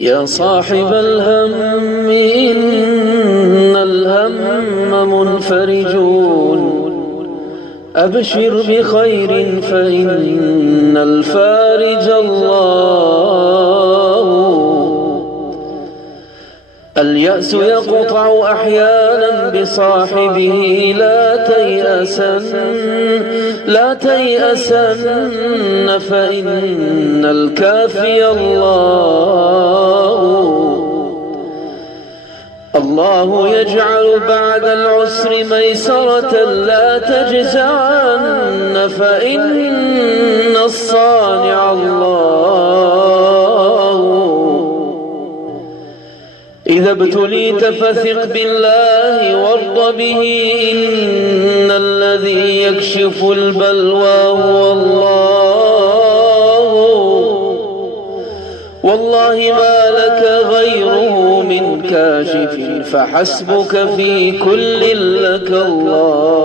يا صاحب الهم إن الهم منفرجون، أبشر بخير فإن الفارج الله. اليأس يقطع أحيانا بصاحبه، لا تيأسن فإن الكافي الله. الله يجعل بعد العسر ميسرة، لا تجزعن فإن الصانع الله. إذا ابتليت فثق بالله وارض به، إن الذي يكشف البلوى هو الله. والله ما لك غيره من كاشف، فحسبك في كل لك الله.